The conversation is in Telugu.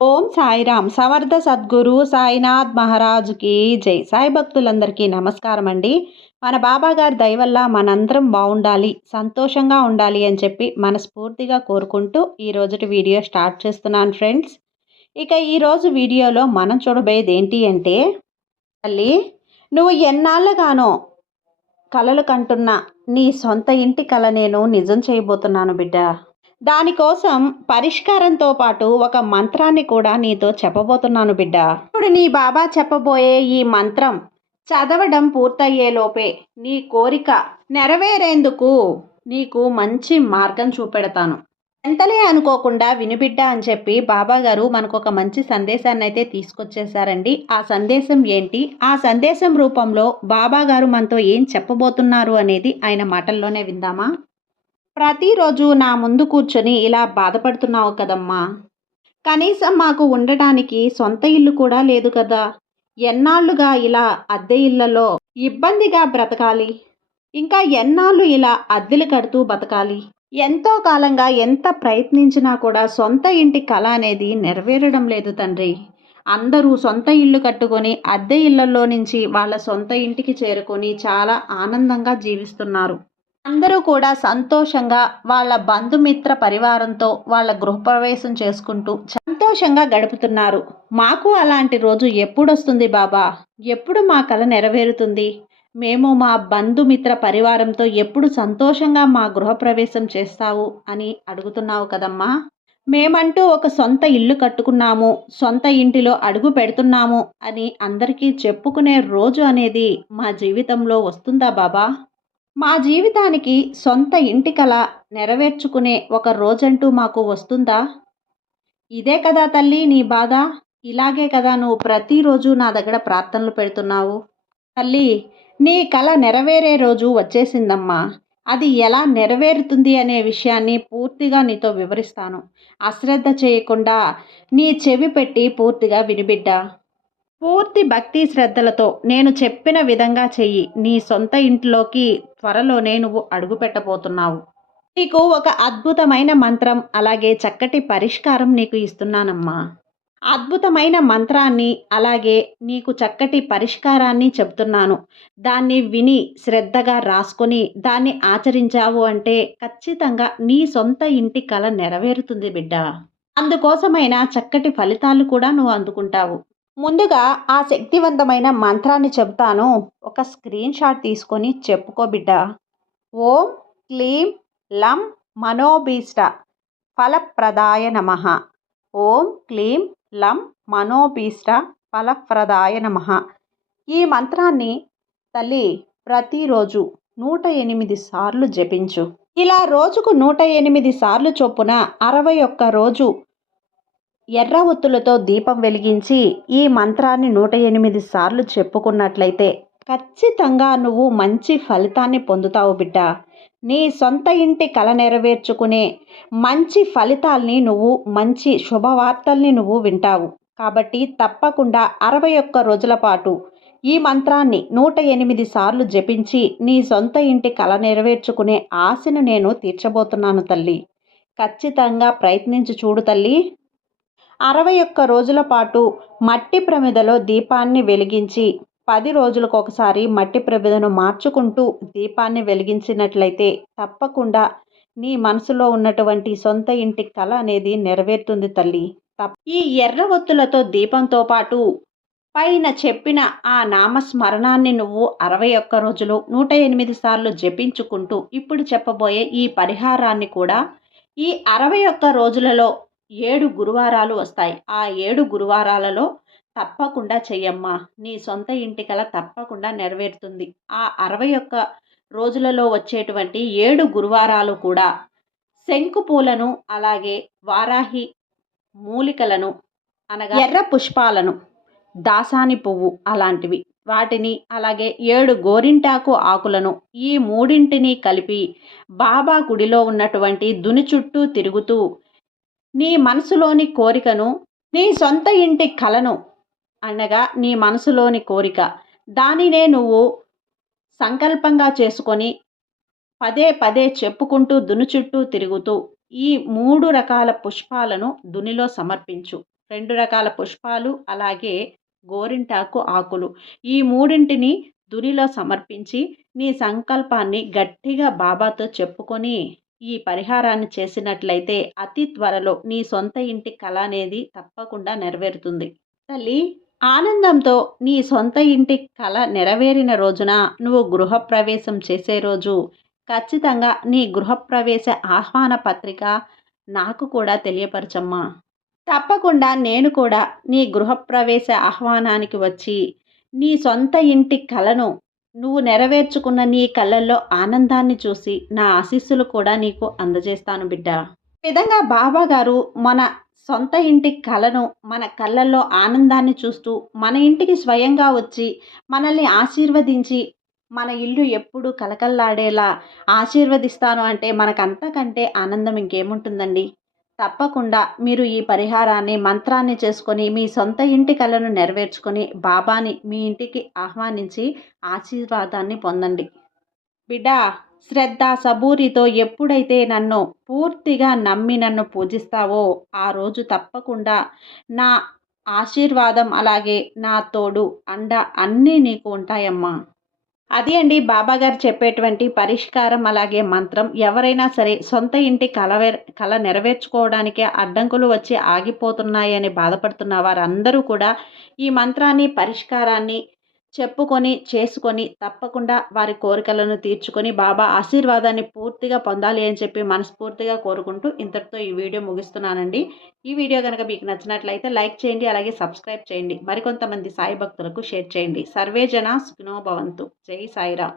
ఓం సాయిరామ్. సమర్థ సద్గురు సాయినాథ్ మహారాజుకి జై. సాయి భక్తులందరికీ నమస్కారం అండి మన బాబా గారి దయవల్ల మనందరం బాగుండాలి సంతోషంగా ఉండాలి అని చెప్పి మనస్ఫూర్తిగా కోరుకుంటూ ఈ రోజుటి వీడియో స్టార్ట్ చేస్తున్నాను ఫ్రెండ్స్. ఇక ఈరోజు వీడియోలో మనం చూడబోయేది ఏంటి అంటే తల్లి నువ్వు ఎన్నాళ్ళగానో కలలు కంటున్న నీ సొంత ఇంటి కళ నేను నిజం చేయబోతున్నాను బిడ్డ. దానికోసం పరిష్కారంతో పాటు ఒక మంత్రాన్ని కూడా నీతో చెప్పబోతున్నాను బిడ్డ. ఇప్పుడు నీ బాబా చెప్పబోయే ఈ మంత్రం చదవడం పూర్తయ్యేలోపే నీ కోరిక నెరవేరేందుకు నీకు మంచి మార్గం చూపెడతాను. ఎంతలే అనుకోకుండా వినుబిడ్డ అని చెప్పి బాబా గారు మనకు ఒక మంచి సందేశాన్ని అయితే తీసుకొచ్చేసారండి ఆ సందేశం ఏంటి? ఆ సందేశం రూపంలో బాబా గారు మనతో ఏం చెప్పబోతున్నారు అనేది ఆయన మాటల్లోనే విందామా? ప్రతిరోజు నా ముందు కూర్చొని ఇలా బాధపడుతున్నావు కదమ్మా. కనీసం మాకు ఉండటానికి సొంత ఇల్లు కూడా లేదు కదా. ఎన్నాళ్ళుగా ఇలా అద్దె ఇళ్ళలో ఇబ్బందిగా బ్రతకాలి. ఇంకా ఎన్నాళ్ళు ఇలా అద్దెలు కడుతూ బతకాలి. ఎంతో కాలంగా ఎంత ప్రయత్నించినా కూడా సొంత ఇంటి కళ అనేది నెరవేరడం లేదు తండ్రి. అందరూ సొంత ఇల్లు కట్టుకొని అద్దె ఇళ్ళలో నుంచి వాళ్ళ సొంత ఇంటికి చేరుకొని చాలా ఆనందంగా జీవిస్తున్నారు. అందరూ కూడా సంతోషంగా వాళ్ళ బంధుమిత్ర పరివారంతో వాళ్ళ గృహప్రవేశం చేసుకుంటూ సంతోషంగా గడుపుతున్నారు. మాకు అలాంటి రోజు ఎప్పుడొస్తుంది బాబా? ఎప్పుడు మా కళ నెరవేరుతుంది? మేము మా బంధుమిత్ర పరివారంతో ఎప్పుడు సంతోషంగా మా గృహప్రవేశం చేస్తావు అని అడుగుతున్నావు కదమ్మా. మేమంటూ ఒక సొంత ఇల్లు కట్టుకున్నాము సొంత ఇంటిలో అడుగు పెడుతున్నాము అని అందరికీ చెప్పుకునే రోజు అనేది మా జీవితంలో వస్తుందా బాబా? మా జీవితానికి సొంత ఇంటి కల నెరవేర్చుకునే ఒక రోజంటూ మాకు వస్తుందా? ఇదే కదా తల్లి నీ బాధ ఇలాగే కదా నువ్వు ప్రతిరోజు నా దగ్గర ప్రార్థనలు పెడుతున్నావు. తల్లి నీ కళ నెరవేరే రోజు వచ్చేసిందమ్మా. అది ఎలా నెరవేరుతుంది అనే విషయాన్ని పూర్తిగా నీతో వివరిస్తాను. అశ్రద్ధ చేయకుండా నీ చెవి పెట్టి పూర్తిగా వినిబిడ్డా? పూర్తి భక్తి శ్రద్ధలతో నేను చెప్పిన విధంగా చెయ్యి. నీ సొంత ఇంట్లోకి త్వరలోనే నువ్వు అడుగుపెట్టబోతున్నావు నీకు ఒక అద్భుతమైన మంత్రం అలాగే చక్కటి పరిష్కారం నీకు ఇస్తున్నానమ్మా. అద్భుతమైన మంత్రాన్ని అలాగే నీకు చక్కటి పరిష్కారాన్ని చెప్తున్నాను దాన్ని విని శ్రద్ధగా రాసుకొని దాన్ని ఆచరించావు అంటే ఖచ్చితంగా నీ సొంత ఇంటి కళ నెరవేరుతుంది బిడ్డ. అందుకోసమైన చక్కటి ఫలితాలు కూడా నువ్వు అందుకుంటావు. ముందుగా ఆ శక్తివంతమైన మంత్రాన్ని చెప్తాను ఒక స్క్రీన్ షాట్ తీసుకొని చెప్పుకో బిడ్డ. ఓం క్లీం లం మనోభీష్ట. ఫలప్రదాయ నమ. ఓం క్లీం లం మనోభీష్ట. ఫలప్రదాయ నమ. ఈ మంత్రాన్ని తల్లి ప్రతిరోజు నూట ఎనిమిది సార్లు జపించు. ఇలా రోజుకు నూట ఎనిమిది సార్లు చొప్పున అరవై ఒక్క రోజు ఎర్ర ఒత్తులతో దీపం వెలిగించి ఈ మంత్రాన్ని నూట ఎనిమిది సార్లు చెప్పుకున్నట్లయితే ఖచ్చితంగా నువ్వు మంచి ఫలితాన్ని పొందుతావు బిడ్డ. నీ సొంత ఇంటి కల నెరవేర్చుకునే మంచి ఫలితాల్ని నువ్వు మంచి శుభవార్తల్ని నువ్వు వింటావు. కాబట్టి తప్పకుండా అరవై ఒక్క రోజుల పాటు ఈ మంత్రాన్ని నూట ఎనిమిది సార్లు జపించి నీ సొంత ఇంటి కల నెరవేర్చుకునే ఆశను నేను తీర్చబోతున్నాను తల్లి. ఖచ్చితంగా ప్రయత్నించి చూడు తల్లి. అరవై ఒక్క రోజుల పాటు మట్టి ప్రమిదలో దీపాన్ని వెలిగించి పది రోజులకు ఒకసారి మట్టి ప్రమిదను మార్చుకుంటూ దీపాన్ని వెలిగించినట్లయితే తప్పకుండా నీ మనసులో ఉన్నటువంటి సొంత ఇంటి కళ అనేది నెరవేరుతుంది తల్లి. ఈ ఎర్ర ఒత్తులతో దీపంతో పాటు పైన చెప్పిన ఆ నామస్మరణాన్ని నువ్వు అరవై ఒక్క రోజులు నూట ఎనిమిది సార్లు జపించుకుంటూ ఇప్పుడు చెప్పబోయే ఈ పరిహారాన్ని కూడా ఈ అరవై ఒక్క రోజులలో ఏడు గురువారాలు వస్తాయి. ఆ ఏడు గురువారాలలో తప్పకుండా చెయ్యమ్మా. నీ సొంత ఇంటికల తప్పకుండా నెరవేరుతుంది. ఆ అరవై ఒక్క రోజులలో వచ్చేటువంటి ఏడు గురువారాలు కూడా శంకు పూలను అలాగే వారాహి మూలికలను అనగా ఎర్ర పుష్పాలను దాసాని పువ్వు అలాంటివి. వాటిని అలాగే ఏడు గోరింటాకు ఆకులను ఈ మూడింటిని కలిపి బాబా గుడిలో ఉన్నటువంటి దుని చుట్టూ తిరుగుతూ నీ మనసులోని కోరికను నీ సొంత ఇంటి కలను అనగా నీ మనసులోని కోరిక. దానినే నువ్వు సంకల్పంగా చేసుకొని పదే పదే చెప్పుకుంటూ దునుచుట్టూ తిరుగుతూ ఈ మూడు రకాల పుష్పాలను దునిలో సమర్పించు. రెండు రకాల పుష్పాలు అలాగే గోరింటాకు ఆకులు. ఈ మూడింటిని దునిలో సమర్పించి నీ సంకల్పాన్ని గట్టిగా బాబాతో చెప్పుకొని ఈ పరిహారాన్ని చేసినట్లయితే అతి త్వరలో నీ సొంత ఇంటి కళ అనేది తప్పకుండా నెరవేరుతుంది. తల్లి ఆనందంతో నీ సొంత ఇంటి కళ నెరవేరిన రోజున నువ్వు గృహప్రవేశం చేసే రోజు ఖచ్చితంగా నీ గృహప్రవేశ ఆహ్వాన పత్రిక నాకు కూడా తెలియపరచమ్మా. తప్పకుండా నేను కూడా నీ గృహప్రవేశ ఆహ్వానానికి వచ్చి నీ సొంత ఇంటి కలను నువ్వు నెరవేర్చుకున్న నీ కళ్ళల్లో ఆనందాన్ని చూసి నా ఆశీస్సులు కూడా నీకు అందజేస్తాను బిడ్డ. విధంగా బాబా గారు మన సొంత ఇంటి కలను మన కళ్ళల్లో ఆనందాన్ని చూస్తూ మన ఇంటికి స్వయంగా వచ్చి మనల్ని ఆశీర్వదించి మన ఇల్లు ఎప్పుడు కలకల్లాడేలా ఆశీర్వదిస్తాను అంటే మనకంతకంటే ఆనందం ఇంకేముంటుందండి? తప్పకుండా మీరు ఈ పరిహారాన్ని మంత్రాన్ని చేసుకొని మీ సొంత ఇంటి కళను నెరవేర్చుకొని బాబాని మీ ఇంటికి ఆహ్వానించి ఆశీర్వాదాన్ని పొందండి. బిడ్డ శ్రద్ధ సబూరితో ఎప్పుడైతే నన్ను పూర్తిగా నమ్మి నన్ను పూజిస్తావో ఆ రోజు తప్పకుండా నా ఆశీర్వాదం అలాగే నా తోడు అండ అన్నీ నీకు ఉంటాయమ్మా. అది అండి బాబాగారు చెప్పేటువంటి పరిష్కారం అలాగే మంత్రం. ఎవరైనా సరే సొంత ఇంటి కలవే కళ నెరవేర్చుకోవడానికి అడ్డంకులు వచ్చి ఆగిపోతున్నాయని బాధపడుతున్న వారందరూ కూడా ఈ మంత్రాన్ని పరిష్కారాన్ని చెప్పుకొని చేసుకొని తప్పకుండా వారి కోరికలను తీర్చుకొని బాబా ఆశీర్వాదాన్ని పూర్తిగా పొందాలి అని చెప్పి మనస్ఫూర్తిగా కోరుకుంటూ ఇంతటితో ఈ వీడియో ముగిస్తున్నానండి. ఈ వీడియో కనుక మీకు నచ్చినట్లయితే లైక్ చేయండి అలాగే సబ్స్క్రైబ్ చేయండి. మరికొంతమంది సాయి భక్తులకు షేర్ చేయండి. సర్వే జన సుఖినోభవంతు జై సాయిరామ్.